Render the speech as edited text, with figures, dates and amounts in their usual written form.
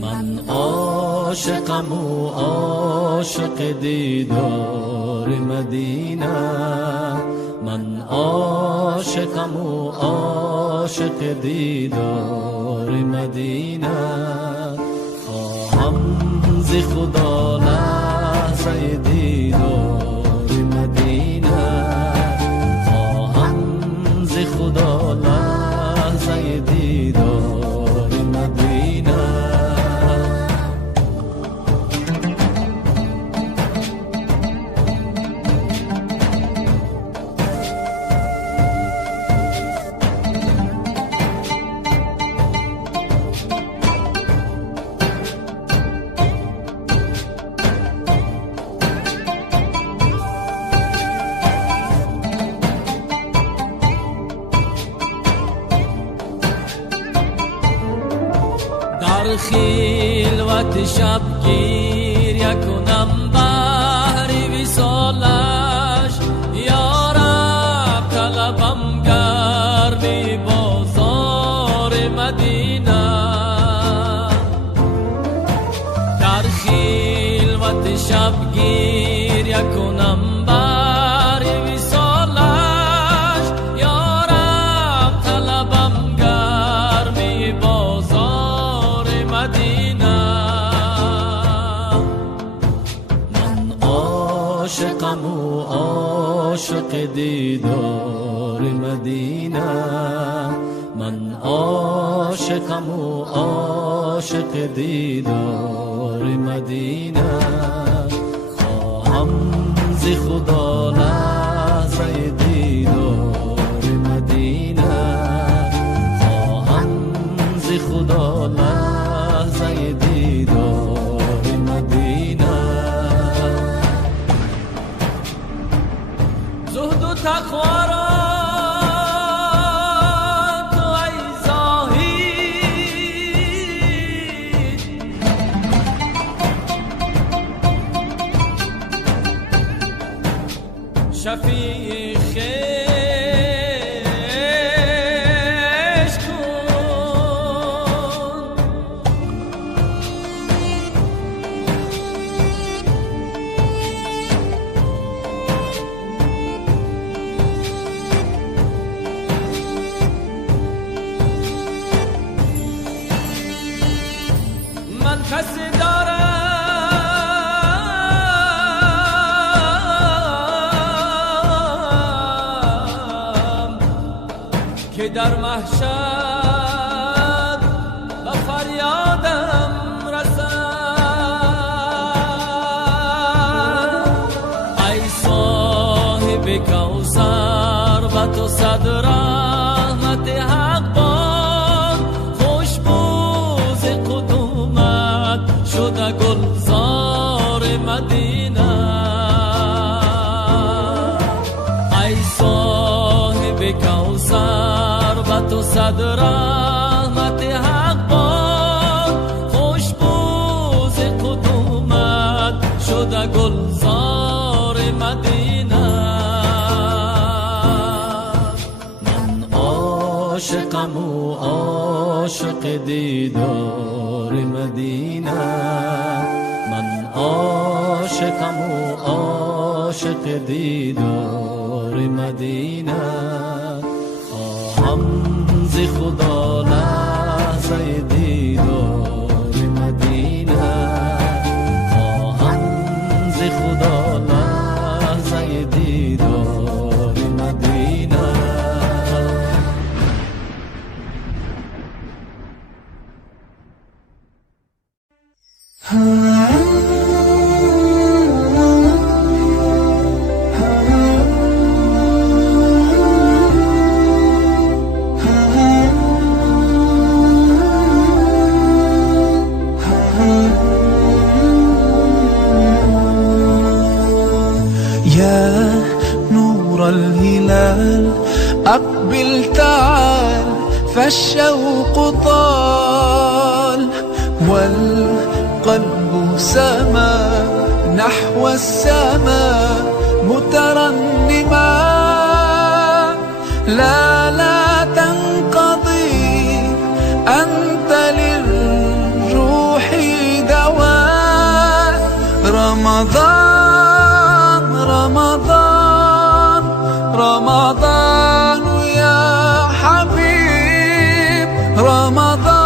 من عاشقم و عاشق دیدار مدینه، من عاشقم و عاشق دیدار مدینه. خواهم ز خدا لحظه دیدار مدینه، خواهم ز خدا لحظه دیدار مدینه. در خلوت شبگیر یکنم بهر وصالش، یا رب طلبم گردی بازار مدینه. در خلوت شبگیر یکنم بهر وصالش، یا رب طلبم گردی بازار مدینه. من عاشقم و عاشق دیدار مدینه، من عاشقم و عاشق دیدار مدینه. خواهم ز خدا لحظه دیدار مدینه، خواهم ز خدا لحظه دیدار مدینه. زهد و تقوا را تو ای زاهد، شفیع خیش کن. من کسی دارم که در محشر و فریادم رسد. ای صاحب کوثر و تو صد رحمت حق باد، خوشبوز قدومت شده گلزار مدینه. ای صاحب کوثر و تو صد رحمت حق باد، خوشبوز قدومت شده گلزار مدینه. من عاشقم و عاشق دیدار مدینه، من عاشقم و عاشق دیدار مدینه. خواهم ز خدا لحظه دیدار مدینه، خواهم ز خدا لحظه دیدار مدینه. الهلال أقبل تعال فالشوق طال، والقلب سما نحو السماء مترنما. لا تنقضي أنت للروح رمضان رمضان رمضان يا حبيب رمضان